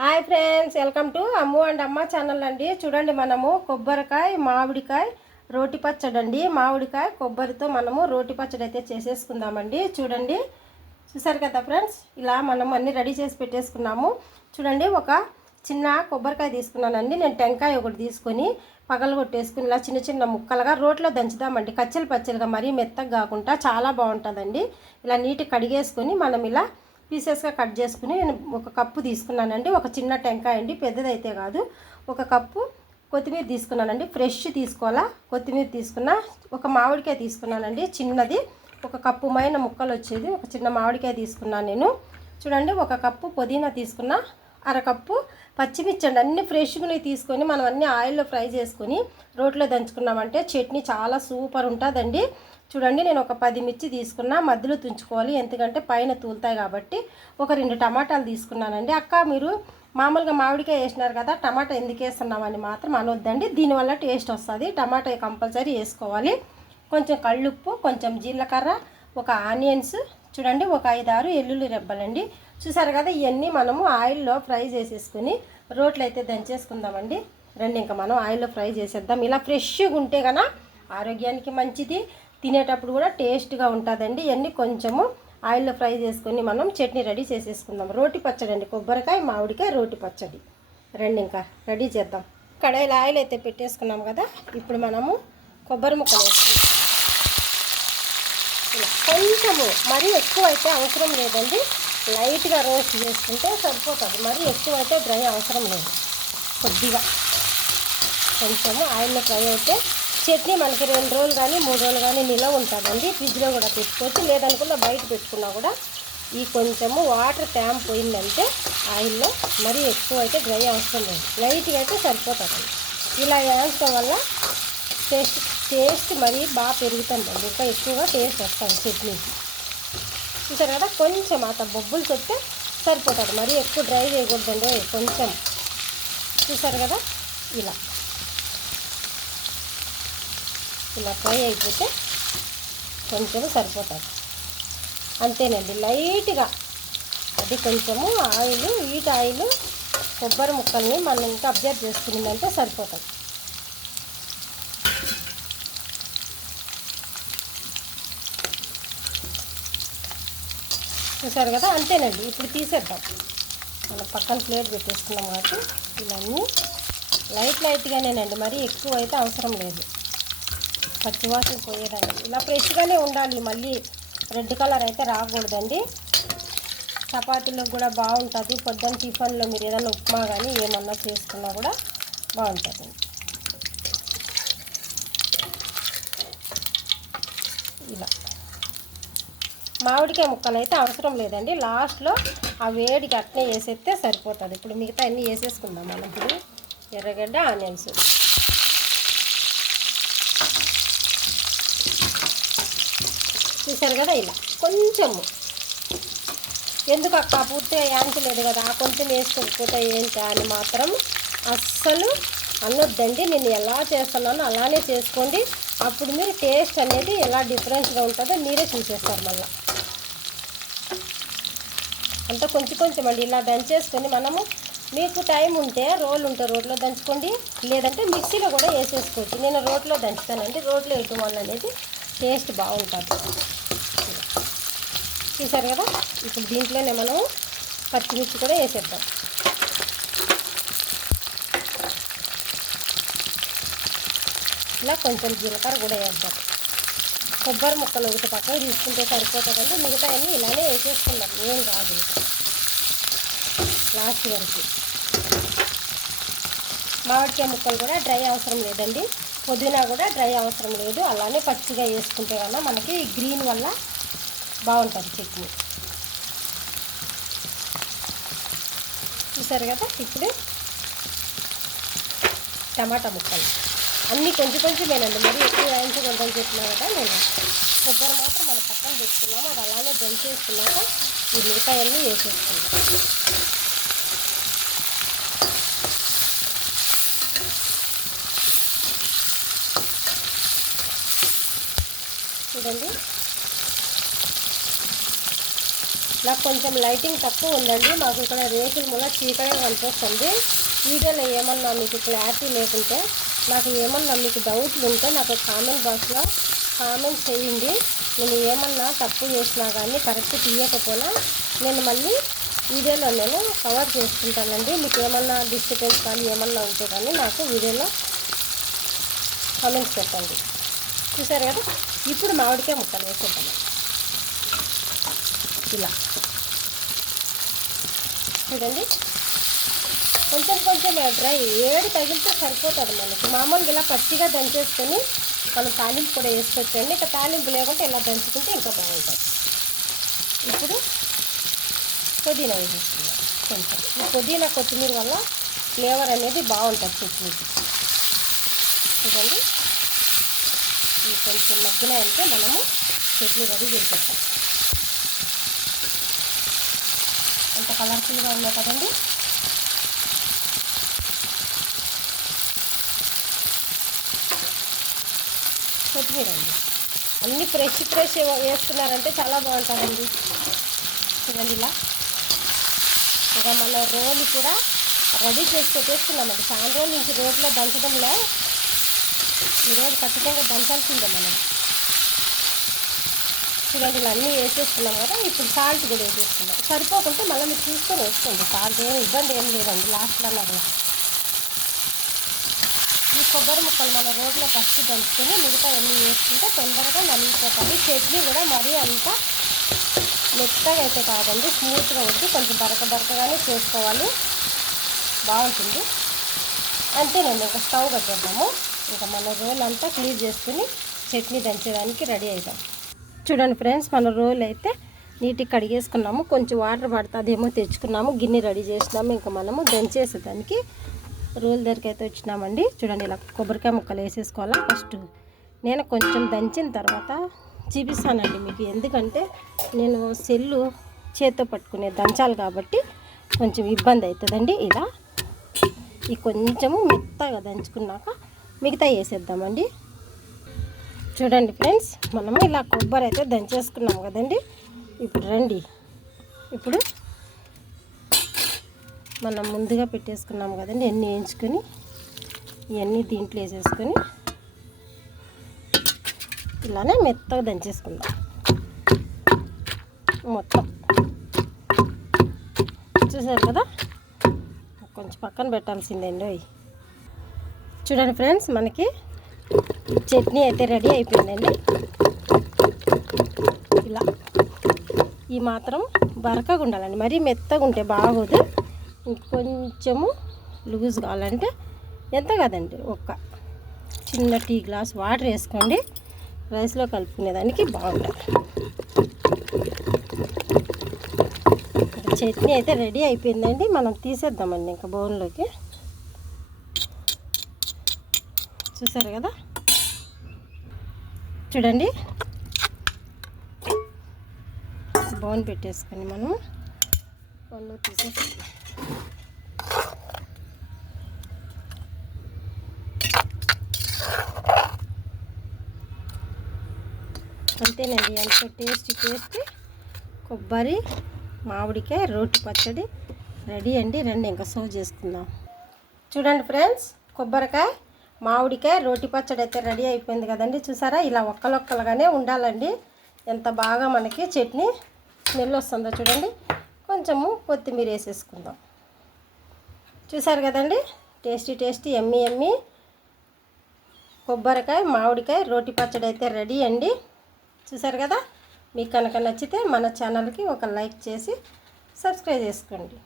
Hi friends, welcome to Ammu and అమ్మ channel అండి. చూడండి, మనము కొబ్బరికాయ మామిడికాయ రోటి పచ్చడి అండి. మామిడికాయ కొబ్బరితో మనము రోటి పచ్చడి అయితే చేసేసుకుందామండి. చూడండి, చూసారు కదా ఫ్రెండ్స్, ఇలా మనం అన్నీ రెడీ చేసి పెట్టేసుకున్నాము. చూడండి, ఒక చిన్న కొబ్బరికాయ తీసుకున్నానండి. నేను టెంకాయ ఒకటి తీసుకొని పగలగొట్టేసుకుని ఇలా చిన్న చిన్న ముక్కలుగా రోట్లో దంచుదామండి. కచ్చలు పచ్చలుగా మరీ మెత్తగా కాకుండా చాలా బాగుంటుందండి. ఇలా నీట్గా కడిగేసుకొని మనం ఇలా పీసెస్గా కట్ చేసుకుని నేను ఒక కప్పు తీసుకున్నానండి. ఒక చిన్న టెంకాయ అండి, పెద్దదైతే కాదు. ఒక కప్పు కొత్తిమీర తీసుకున్నానండి, ఫ్రెష్ తీసుకోవాలా. కొత్తిమీర తీసుకున్నా. ఒక మామిడికాయ తీసుకున్నానండి, చిన్నది. ఒక కప్పు మైన ముక్కలు వచ్చేది ఒక చిన్న మామిడికాయ తీసుకున్నాను నేను. చూడండి, ఒక కప్పు పుదీనా తీసుకున్నా. అరకప్పు పచ్చిమిర్చి అండి, అన్ని ఫ్రెష్గా తీసుకొని మనం అన్ని ఆయిల్లో ఫ్రై చేసుకొని రోట్లో దంచుకున్నామంటే చట్నీ చాలా సూపర్ ఉంటుందండి. చూడండి, నేను ఒక 10 మిర్చి తీసుకున్నా. మధ్యలో తుంచుకోవాలి, ఎందుకంటే పైన తూలుతాయి కాబట్టి. ఒక 2 టమాటాలు తీసుకున్నానండి. అక్క, మీరు మామూలుగా మామిడికాయ వేసినారు కదా, టమాటా ఎందుకు వేస్తున్నామని మాత్రం అనొద్దండి. దీనివల్ల టేస్ట్ వస్తుంది. టమాటా కంపల్సరీ వేసుకోవాలి. కొంచెం కళ్ళుప్పు, కొంచెం జీలకర్ర, ఒక ఆనియన్స్, చూడండి ఒక 5-6 ఎల్లుల్లి రెబ్బలండి. చూసారు కదా, ఇవన్నీ మనము ఆయిల్లో ఫ్రై చేసేసుకుని రోట్లో అయితే దంచేసుకుందామండి. రండి, ఇంకా మనం ఆయిల్లో ఫ్రై చేసేద్దాం. ఇలా ఫ్రెష్గా ఉంటే కన్నా ఆరోగ్యానికి మంచిది, తినేటప్పుడు కూడా టేస్ట్గా ఉంటుందండి. ఇవన్నీ కొంచెము ఆయిల్లో ఫ్రై చేసుకొని మనం చట్నీ రెడీ చేసేసుకుందాం. రోటి పచ్చడి అండి, కొబ్బరికాయ మామిడికాయ రోటి పచ్చడి. రండి, ఇంకా రెడీ చేద్దాం. కడాయిలో ఆయిల్ అయితే పెట్టేసుకున్నాం కదా, ఇప్పుడు మనము కొబ్బరి ముక్కలు వేసుకుందాం. కొంచెము, మరీ ఎక్కువ అయితే అవసరం లేదండి. లైట్గా రోస్ట్ చేసుకుంటే సరిపోతుంది. మరీ ఎక్కువ అయితే డ్రై అవసరం లేదు. కొద్దిగా కొంచెము ఆయిల్లో ఫ్రై అయితే చట్నీ మనకి 2 రోజులు కానీ 3 రోజులు కానీ నిల్వ ఉంటుందండి. ఫ్రిడ్జ్లో కూడా పెట్టుకోవచ్చు, లేదనుకున్నా బయట పెట్టుకున్నా కూడా. ఈ కొంచెము వాటర్ ట్యాంప్ పోయిందంటే ఆయిల్లో, మరీ ఎక్కువ అయితే డ్రై అవసరం లేదు. లైట్గా అయితే సరిపోతుంది. ఇలా వేయడం వల్ల టేస్ట్ మరీ బాగా పెరుగుతుందండి. ఇంకా ఎక్కువగా టేస్ట్ వస్తుంది చట్నీకి. చూసారు కదా, కొంచెం అత బొబ్బులు చెప్తే సరిపోతుంది. మరీ ఎక్కువ డ్రై చేయకూడదండి. కొంచెం చూసారు కదా, ఇలా ఫ్రై అయిపోతే కొంచెం సరిపోతుంది. అంతేనండి, లైట్గా అది కొంచెము ఆయిల్, వీటి ఆయిల్ కొబ్బరి ముక్కల్ని మనం ఇంకా అబ్జర్వ్ చేసుకునిందంటే సరిపోతుంది. చూసారు కదా, అంతేనండి. ఇప్పుడు తీసేద్దాం. మనం పక్కన ప్లేట్ పెట్టేసుకున్నాం కాబట్టి ఇవన్నీ లైట్గానేనండి, మరీ ఎక్కువ అయితే అవసరం లేదు. పచ్చివాసన పోయేదండి. ఇలా ఫ్రెష్గానే ఉండాలి, మళ్ళీ రెడ్ కలర్ అయితే రాకూడదండి. చపాతీలకు కూడా బాగుంటుంది. పొద్దున్న టిఫిన్లో మీరు ఏదైనా ఉప్మా కానీ ఏమన్నా చేసుకున్నా కూడా బాగుంటుంది. ఇలా మామిడికాయ ముక్కలు అయితే అవసరం లేదండి. లాస్ట్లో ఆ వేడికి అట్నే వేసేస్తే సరిపోతుంది. ఇప్పుడు మిగతా అన్నీ వేసేసుకుందాం మనం. ఇప్పుడు ఎర్రగడ్డ, ఆనియన్స్, చూసారు కదా. ఇలా కొంచెము, ఎందుకు అక్క పూర్తిగా యాంచలేదు కదా, కొంచెం వేసుకోకపోతే ఏంటి అని మాత్రం అస్సలు అనొద్దండి. నేను ఎలా చేస్తున్నానో అలానే చేసుకోండి. అప్పుడు మీరు టేస్ట్ అనేది ఎలా డిఫరెన్స్గా ఉంటుందో మీరే చూసేస్తారు. మళ్ళీ అంతా కొంచెం కొంచెం అండి. ఇలా దంచేసుకొని మనము, మీకు టైం ఉంటే రోట్లో దంచుకోండి, లేదంటే మిక్సీలో కూడా వేసేసుకోవచ్చు. నేను రోట్లో దంచుతానండి. రోట్లో వేయటం వల్ల అనేది టేస్ట్ బాగుంటుంది. చూసారు కదా, ఇప్పుడు దీంట్లోనే మనం పచ్చిమిర్చి కూడా వేసేద్దాం. ఇలా కొంచెం జీలకర్ర కూడా వేద్దాం. కొబ్బరి ముక్కలు ఒకటి పక్కన తీసుకుంటే సరిపోతుందండి. మిగతా అన్నీ ఇలానే వేసేసుకుందాం, ఏం కాదు. లాస్ట్ వరకు మామిడికాయ ముక్కలు కూడా డ్రై అవసరం లేదండి. పుదీనా కూడా డ్రై అవసరం లేదు. అలానే పచ్చిగా వేసుకుంటే కన్నా మనకి గ్రీన్ వల్ల బాగుంటుంది చట్నీ. చూసారు కదా, ఇప్పుడు టమాటా ముక్కలు అన్నీ కొంచెం కొంచెమేనండి, మరి ఎక్కువ వేయించకూడదని చెప్పినా కదా నేను. కొబ్బరి మాత్రం మనం పక్కన పెట్టుకున్నాము, అది అలానే దంచేసుకున్నాక ఈ మిగతాయన్నీ వేసేసుకున్నాం. చూడండి, నాకు కొంచెం లైటింగ్ తక్కువ ఉందండి, మాకు ఇక్కడ రేకుల మూల చీకగా కనిపిస్తుంది. వీడియోలో ఏమన్నా మీకు క్లారిటీ లేకుంటే, నాకు ఏమన్నా మీకు డౌట్లు ఉంటే నాకు కామెంట్ బాక్స్లో కామెంట్ చేయండి. నేను ఏమన్నా తప్పు చేసినా కానీ కరెక్ట్ తీయకపోయినా నేను మళ్ళీ వీడియోలో నేను కవర్ చేసుకుంటానండి. మీకు ఏమన్నా డిస్టర్బెన్స్ కానీ ఏమన్నా ఉంటే కానీ నాకు వీడియోలో కామెంట్స్ పెట్టండి. చూసారు కదా, ఇప్పుడు మామిడికాయ ముక్కలు వేసేద్దాం. ఇలా చూడండి, కొంచెం కొంచెం డ్రై ఏడు తగిలితే సరిపోతుంది మనకి. మామూలుగా ఇలా పచ్చిగా దంచేసుకొని మనం తాలింపు కూడా వేసుకోవచ్చండి. ఇక తాలింపు లేకుంటే ఇలా దంచుకుంటే ఇంకా బాగుంటుంది. ఇప్పుడు పుదీనా వేసేస్తున్నాం కొంచెం. ఈ పుదీనా కొత్తిమీర వల్ల ఫ్లేవర్ అనేది బాగుంటుంది చట్నీకి. చూడండి, ఈ కొంచెం మగ్గిన అంటే మనము చట్నీ రెడీ చేసేస్తాం. ఎంత కలర్ఫుల్గా ఉన్నాయి కదండి. కొత్తిమీర అండి, అన్నీ ఫ్రెష్ వేస్తున్నారంటే చాలా బాగుంటుందండి. చూడండి, ఇలా ఇక మన రోలు కూడా రెడీ చేసి పెట్టేసుకున్నామండి. చాలా రోజుల నుంచి రోట్లో దంచడంలో ఈరోజు ఖచ్చితంగా దంచాల్సిందే మనం. చూడండి, ఇలా అన్నీ వేసేస్తున్నాం కదా. ఇప్పుడు సాల్ట్ కూడా వేసేస్తున్నాం. సరిపోకుంటే మళ్ళీ మీరు చూసుకొని వేసుకోండి. సాల్ట్ ఏమి ఇబ్బంది ఏం లేదండి. లాస్ట్లో అన్నది ఈ కొబ్బరి ముక్కలు మన రోడ్లో ఫస్ట్ దంచుకొని మిగతా అన్నీ వేసుకుంటే తొందరగా నలిగిపోతాయి. చట్నీ కూడా మరీ అంత మెత్తగా అయితే కాదండి, స్మూత్గా వద్దు, కొంచెం బరకగానే చేసుకోవాలి, బాగుంటుంది. అంతేనండి, ఇంకా స్టవ్ కట్టేద్దాము. ఇంకా మన రోల్ అంతా క్లీన్ చేసుకుని చట్నీ దంచేదానికి రెడీ అవుతాం. చూడండి ఫ్రెండ్స్, మన రోల్ అయితే నీట్గా కడిగేసుకున్నాము. కొంచెం వాటర్ పడుతుందేమో తెచ్చుకున్నాము, గిన్నె రెడీ చేసినాము. ఇంకా మనము దంచేసేదానికి రోల్ దగ్గరికి అయితే వచ్చినామండి. చూడండి, ఇలా కొబ్బరికాయ ముక్కలు వేసేసుకోవాలా. ఫస్ట్ నేను కొంచెం దంచిన తర్వాత చూపిస్తానండి మీకు, ఎందుకంటే నేను సెల్లు చేత్తో పట్టుకునే దంచాలి కాబట్టి కొంచెం ఇబ్బంది అవుతుందండి. ఇలా ఈ కొంచెము మెత్తగా దంచుకున్నాక మిగతా వేసేద్దామండి. చూడండి ఫ్రెండ్స్, మనము ఇలా కొబ్బరి అయితే దంచేసుకున్నాం కదండి. ఇప్పుడు రండి, ఇప్పుడు మనం ముందుగా పెట్టేసుకున్నాం కదండి, ఎన్ని వేయించుకొని ఇవన్నీ దీంట్లో వేసేసుకొని ఇలానే మెత్తగా దంచేసుకుందాం మొత్తం. చూసారు కదా, కొంచెం పక్కన పెట్టాల్సిందండి. చూడండి ఫ్రెండ్స్, మనకి చట్నీ అయితే రెడీ అయిపోయిందండి. ఇలా ఈ మాత్రం బరకగా ఉండాలండి, మరీ మెత్తగా ఉంటే బాగోదు. ఇంకొంచెము లూజ్ కావాలంటే ఎంత కదండి, ఒక చిన్న టీ గ్లాస్ వాటర్ వేసుకోండి, రైస్లో కలుపుకునేదానికి బాగుంటుంది. చట్నీ అయితే రెడీ అయిపోయిందండి. మనం తీసేద్దామండి ఇంకా బౌన్లోకి. చూసారు కదా, చూడండి, బౌన్ పెట్టేసుకొని మనము బౌన్లో తీసేస్తాం. అంతేనండి, ఎంత టేస్టీ కొబ్బరి మామిడికాయ రోటి పచ్చడి రెడీ అండి. రండి ఇంకా సర్వ్ చేసుకుందాం. చూడండి ఫ్రెండ్స్, కొబ్బరికాయ మామిడికాయ రోటి పచ్చడి అయితే రెడీ అయిపోయింది కదండి. చూసారా, ఇలా ఒక్కలొక్కలుగానే ఉండాలండి. ఎంత బాగా మనకి చట్నీ స్మెల్ వస్తుందో చూడండి. కొంచెము కొత్తిమీర వేసేసుకుందాం. చూసారు కదండి, టేస్టీ ఎమ్మి కొబ్బరికాయ మామిడికాయ రోటి పచ్చడి అయితే రెడీ అండి. చూసారు కదా, మీకు కనుక నచ్చితే మన ఛానల్కి ఒక లైక్ చేసి సబ్స్క్రైబ్ చేసుకోండి.